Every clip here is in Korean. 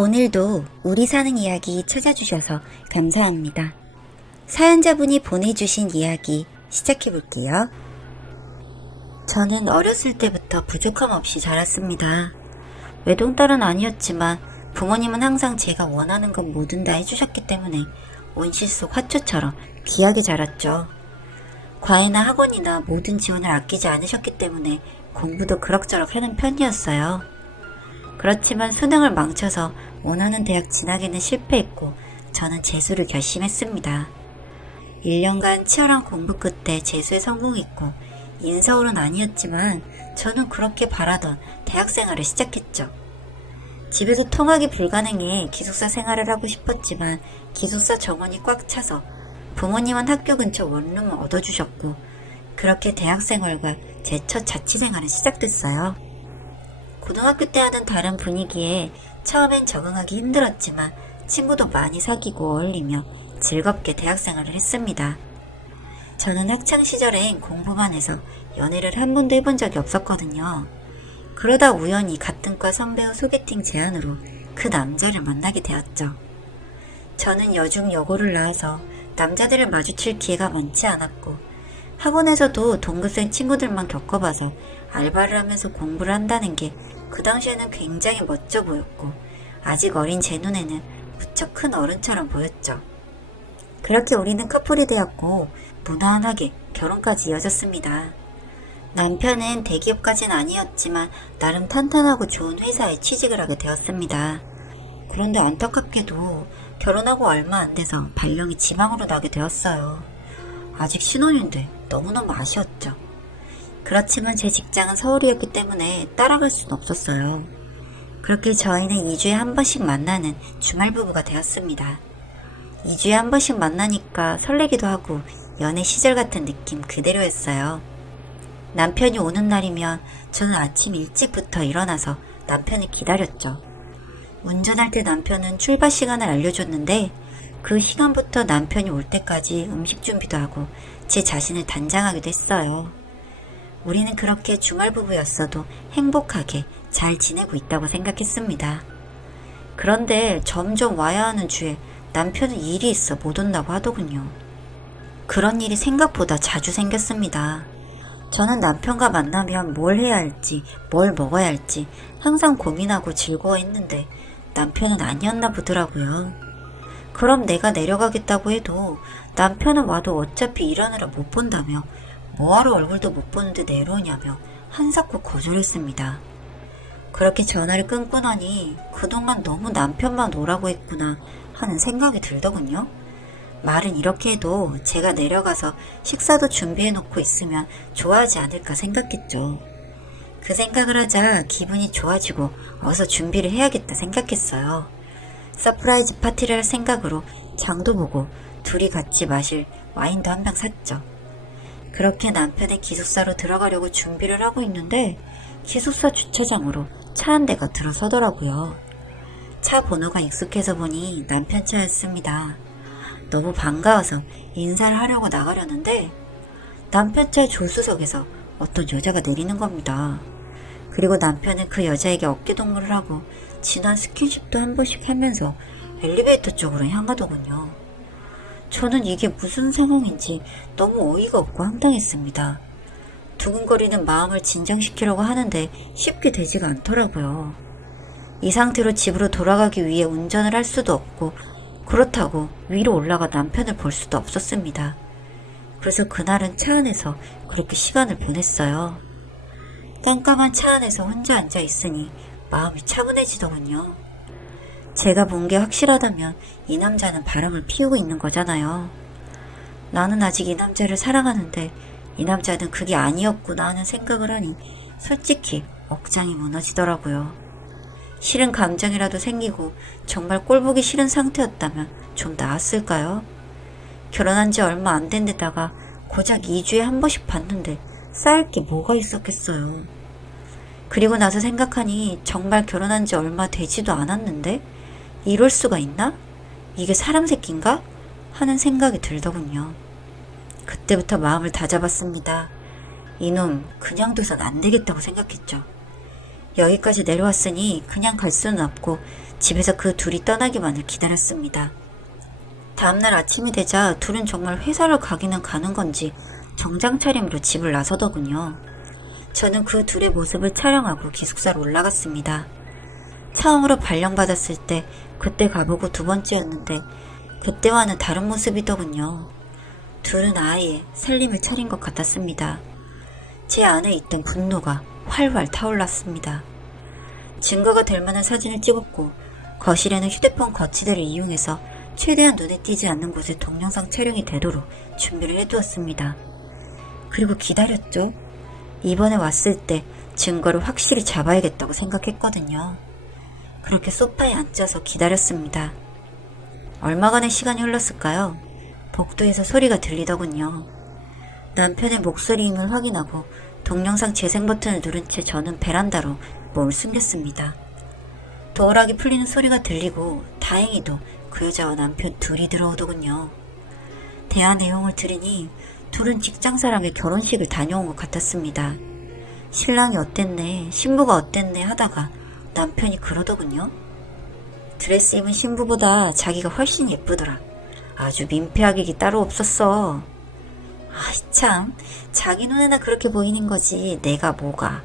오늘도 우리 사는 이야기 찾아주셔서 감사합니다. 사연자분이 보내주신 이야기 시작해볼게요. 저는 어렸을 때부터 부족함 없이 자랐습니다. 외동딸은 아니었지만 부모님은 항상 제가 원하는 건 뭐든 다 해주셨기 때문에 온실 속 화초처럼 귀하게 자랐죠. 과외나 학원이나 모든 지원을 아끼지 않으셨기 때문에 공부도 그럭저럭 하는 편이었어요. 그렇지만 수능을 망쳐서 원하는 대학 진학에는 실패했고 저는 재수를 결심했습니다. 1년간 치열한 공부 끝에 재수에 성공했고 인서울은 아니었지만 저는 그렇게 바라던 대학생활을 시작했죠. 집에서 통학이 불가능해 기숙사 생활을 하고 싶었지만 기숙사 정원이 꽉 차서 부모님은 학교 근처 원룸을 얻어주셨고 그렇게 대학생활과 제 첫 자취생활은 시작됐어요. 고등학교 때와는 다른 분위기에 처음엔 적응하기 힘들었지만 친구도 많이 사귀고 어울리며 즐겁게 대학생활을 했습니다. 저는 학창시절엔 공부만 해서 연애를 한 번도 해본 적이 없었거든요. 그러다 우연히 같은 과 선배의 소개팅 제안으로 그 남자를 만나게 되었죠. 저는 여중 여고를 나와서 남자들을 마주칠 기회가 많지 않았고 학원에서도 동급생 친구들만 겪어봐서 알바를 하면서 공부를 한다는 게 그 당시에는 굉장히 멋져 보였고 아직 어린 제 눈에는 무척 큰 어른처럼 보였죠. 그렇게 우리는 커플이 되었고 무난하게 결혼까지 이어졌습니다. 남편은 대기업까지는 아니었지만 나름 탄탄하고 좋은 회사에 취직을 하게 되었습니다. 그런데 안타깝게도 결혼하고 얼마 안 돼서 발령이 지방으로 나게 되었어요. 아직 신혼인데 너무너무 아쉬웠죠. 그렇지만 제 직장은 서울이었기 때문에 따라갈 수는 없었어요. 그렇게 저희는 2주에 한 번씩 만나는 주말 부부가 되었습니다. 2주에 한 번씩 만나니까 설레기도 하고 연애 시절 같은 느낌 그대로였어요. 남편이 오는 날이면 저는 아침 일찍부터 일어나서 남편을 기다렸죠. 운전할 때 남편은 출발 시간을 알려줬는데 그 시간부터 남편이 올 때까지 음식 준비도 하고 제 자신을 단장하기도 했어요. 우리는 그렇게 주말 부부였어도 행복하게 잘 지내고 있다고 생각했습니다. 그런데 점점 와야 하는 주에 남편은 일이 있어 못 온다고 하더군요. 그런 일이 생각보다 자주 생겼습니다. 저는 남편과 만나면 뭘 해야 할지, 뭘 먹어야 할지 항상 고민하고 즐거워했는데 남편은 아니었나 보더라고요. 그럼 내가 내려가겠다고 해도 남편은 와도 어차피 일하느라 못 본다며 뭐하러 얼굴도 못 보는데 내려오냐며 한사코 거절했습니다. 그렇게 전화를 끊고 나니 그동안 너무 남편만 오라고 했구나 하는 생각이 들더군요. 말은 이렇게 해도 제가 내려가서 식사도 준비해놓고 있으면 좋아하지 않을까 생각했죠. 그 생각을 하자 기분이 좋아지고 어서 준비를 해야겠다 생각했어요. 서프라이즈 파티를 할 생각으로 장도 보고 둘이 같이 마실 와인도 한 병 샀죠. 그렇게 남편의 기숙사로 들어가려고 준비를 하고 있는데 기숙사 주차장으로 차 한 대가 들어서더라고요. 차 번호가 익숙해서 보니 남편 차였습니다. 너무 반가워서 인사를 하려고 나가려는데 남편 차 조수석에서 어떤 여자가 내리는 겁니다. 그리고 남편은 그 여자에게 어깨동무를 하고 진한 스킨십도 한 번씩 하면서 엘리베이터 쪽으로 향하더군요. 저는 이게 무슨 상황인지 너무 어이가 없고 황당했습니다. 두근거리는 마음을 진정시키려고 하는데 쉽게 되지가 않더라고요. 이 상태로 집으로 돌아가기 위해 운전을 할 수도 없고 그렇다고 위로 올라가 남편을 볼 수도 없었습니다. 그래서 그날은 차 안에서 그렇게 시간을 보냈어요. 깜깜한 차 안에서 혼자 앉아 있으니 마음이 차분해지더군요. 제가 본 게 확실하다면 이 남자는 바람을 피우고 있는 거잖아요. 나는 아직 이 남자를 사랑하는데 이 남자는 그게 아니었구나 하는 생각을 하니 솔직히 억장이 무너지더라고요. 싫은 감정이라도 생기고 정말 꼴보기 싫은 상태였다면 좀 나았을까요? 결혼한 지 얼마 안 된 데다가 고작 2주에 한 번씩 봤는데 쌓일 게 뭐가 있었겠어요. 그리고 나서 생각하니 정말 결혼한 지 얼마 되지도 않았는데 이럴 수가 있나? 이게 사람 새끼인가? 하는 생각이 들더군요. 그때부터 마음을 다잡았습니다. 이놈 그냥 둬선 안 되겠다고 생각했죠. 여기까지 내려왔으니 그냥 갈 수는 없고 집에서 그 둘이 떠나기만을 기다렸습니다. 다음날 아침이 되자 둘은 정말 회사를 가기는 가는 건지 정장 차림으로 집을 나서더군요. 저는 그 둘의 모습을 촬영하고 기숙사로 올라갔습니다. 처음으로 발령받았을 때 그때 가보고 두 번째였는데 그때와는 다른 모습이더군요. 둘은 아예 살림을 차린 것 같았습니다. 제 안에 있던 분노가 활활 타올랐습니다. 증거가 될 만한 사진을 찍었고 거실에는 휴대폰 거치대를 이용해서 최대한 눈에 띄지 않는 곳에 동영상 촬영이 되도록 준비를 해두었습니다. 그리고 기다렸죠. 이번에 왔을 때 증거를 확실히 잡아야겠다고 생각했거든요. 그렇게 소파에 앉아서 기다렸습니다. 얼마간의 시간이 흘렀을까요? 복도에서 소리가 들리더군요. 남편의 목소리임을 확인하고 동영상 재생 버튼을 누른 채 저는 베란다로 몸을 숨겼습니다. 도어락이 풀리는 소리가 들리고 다행히도 그 여자와 남편 둘이 들어오더군요. 대화 내용을 들으니 둘은 직장사람의 결혼식을 다녀온 것 같았습니다. 신랑이 어땠네, 신부가 어땠네 하다가 남편이 그러더군요. 드레스 입은 신부보다 자기가 훨씬 예쁘더라. 아주 민폐하객이 따로 없었어. 참, 자기 눈에나 그렇게 보이는 거지 내가 뭐가.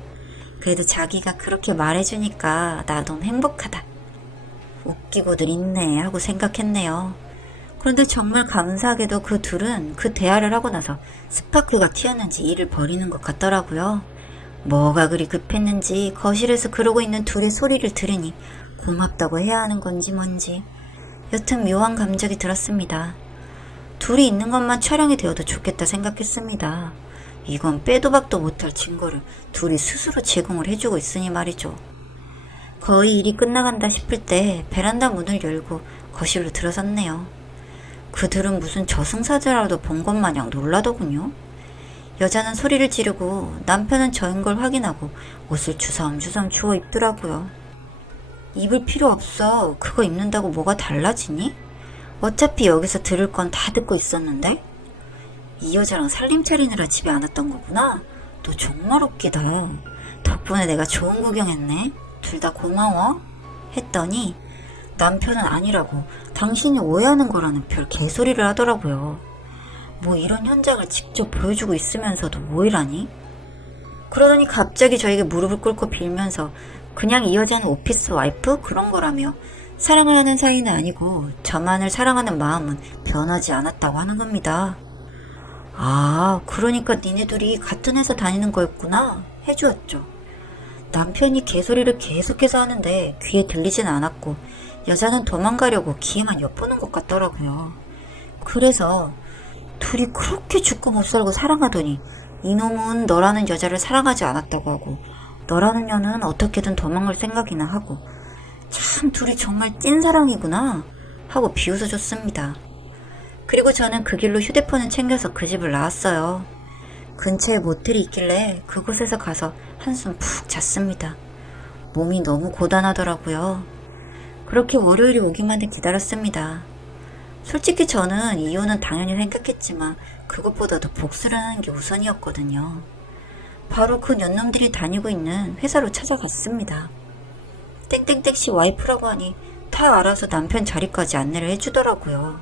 그래도 자기가 그렇게 말해주니까 나 너무 행복하다. 웃기고들 있네 하고 생각했네요. 그런데 정말 감사하게도 그 둘은 그 대화를 하고 나서 스파크가 튀었는지 일을 벌이는 것 같더라고요. 뭐가 그리 급했는지 거실에서 그러고 있는 둘의 소리를 들으니 고맙다고 해야 하는 건지 뭔지 여튼 묘한 감정이 들었습니다. 둘이 있는 것만 촬영이 되어도 좋겠다 생각했습니다. 이건 빼도 박도 못할 증거를 둘이 스스로 제공을 해주고 있으니 말이죠. 거의 일이 끝나간다 싶을 때 베란다 문을 열고 거실로 들어섰네요. 그들은 무슨 저승사자라도 본 것 마냥 놀라더군요. 여자는 소리를 지르고 남편은 저인 걸 확인하고 옷을 주섬주섬 주워 입더라고요. 입을 필요 없어. 그거 입는다고 뭐가 달라지니? 어차피 여기서 들을 건 다 듣고 있었는데? 이 여자랑 살림 차리느라 집에 안 왔던 거구나. 너 정말 웃기다. 덕분에 내가 좋은 구경했네. 둘 다 고마워. 했더니 남편은 아니라고 당신이 오해하는 거라는 별 개소리를 하더라고요. 뭐 이런 현장을 직접 보여주고 있으면서도 오해라니? 그러더니 갑자기 저에게 무릎을 꿇고 빌면서 그냥 이 여자는 오피스 와이프? 그런 거라며 사랑을 하는 사이는 아니고 저만을 사랑하는 마음은 변하지 않았다고 하는 겁니다. 아, 그러니까 니네 둘이 같은 회사 다니는 거였구나 해주었죠. 남편이 개소리를 계속해서 하는데 귀에 들리진 않았고 여자는 도망가려고 귀에만 엿보는 것 같더라고요. 그래서 둘이 그렇게 죽고 못 살고 사랑하더니 이놈은 너라는 여자를 사랑하지 않았다고 하고 너라는 년은 어떻게든 도망갈 생각이나 하고 참 둘이 정말 찐사랑이구나 하고 비웃어줬습니다. 그리고 저는 그 길로 휴대폰을 챙겨서 그 집을 나왔어요. 근처에 모텔이 있길래 그곳에서 가서 한숨 푹 잤습니다. 몸이 너무 고단하더라고요. 그렇게 월요일이 오기만을 기다렸습니다. 솔직히 저는 이혼은 당연히 생각했지만 그것보다도 복수를 하는 게 우선이었거든요. 바로 그 년놈들이 다니고 있는 회사로 찾아갔습니다. 땡땡땡씨 와이프라고 하니 다 알아서 남편 자리까지 안내를 해주더라고요.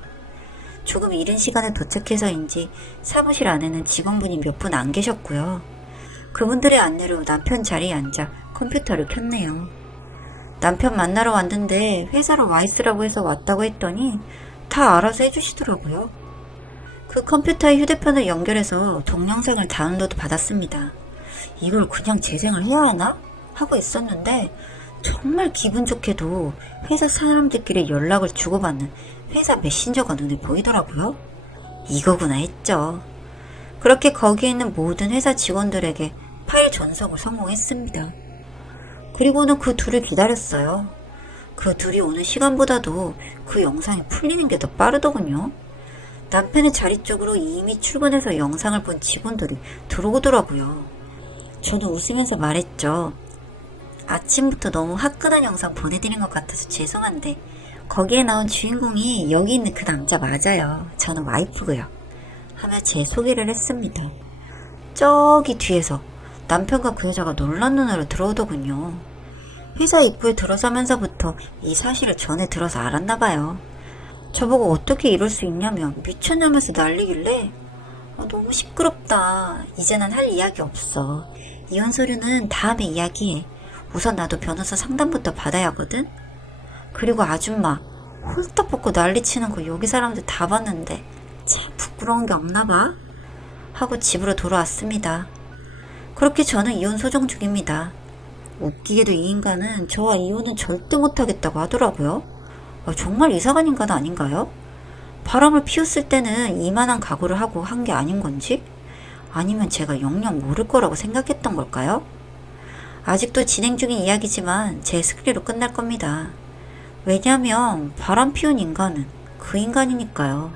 조금 이른 시간에 도착해서인지 사무실 안에는 직원분이 몇 분 안 계셨고요. 그분들의 안내로 남편 자리에 앉아 컴퓨터를 켰네요. 남편 만나러 왔는데 회사로 와 있으라고 해서 왔다고 했더니 다 알아서 해주시더라고요. 그 컴퓨터에 휴대폰을 연결해서 동영상을 다운로드 받았습니다. 이걸 그냥 재생을 해야 하나? 하고 있었는데 정말 기분 좋게도 회사 사람들끼리 연락을 주고받는 회사 메신저가 눈에 보이더라고요. 이거구나 했죠. 그렇게 거기에 있는 모든 회사 직원들에게 파일 전송을 성공했습니다. 그리고는 그 둘을 기다렸어요. 그 둘이 오는 시간보다도 그 영상이 풀리는 게 더 빠르더군요. 남편의 자리 쪽으로 이미 출근해서 영상을 본 직원들이 들어오더라고요. 저는 웃으면서 말했죠. 아침부터 너무 화끈한 영상 보내드린 것 같아서 죄송한데 거기에 나온 주인공이 여기 있는 그 남자 맞아요. 저는 와이프고요. 하며 제 소개를 했습니다. 저기 뒤에서 남편과 그 여자가 놀란 눈으로 들어오더군요. 회사 입구에 들어서면서부터 이 사실을 전에 들어서 알았나 봐요. 저보고 어떻게 이럴 수 있냐며 미쳤냐면서 난리길래 너무 시끄럽다. 이제는 할 이야기 없어. 이혼 서류는 다음에 이야기해. 우선 나도 변호사 상담부터 받아야 하거든. 그리고 아줌마 홀딱 벗고 난리치는 거 여기 사람들 다 봤는데 참 부끄러운 게 없나 봐. 하고 집으로 돌아왔습니다. 그렇게 저는 이혼 소송 중입니다. 웃기게도 이 인간은 저와 이혼은 절대 못하겠다고 하더라고요. 정말 이상한 인간 아닌가요? 바람을 피웠을 때는 이만한 각오를 하고 한 게 아닌 건지? 아니면 제가 영영 모를 거라고 생각했던 걸까요? 아직도 진행 중인 이야기지만 제 스크리로 끝날 겁니다. 왜냐면 바람 피운 인간은 그 인간이니까요.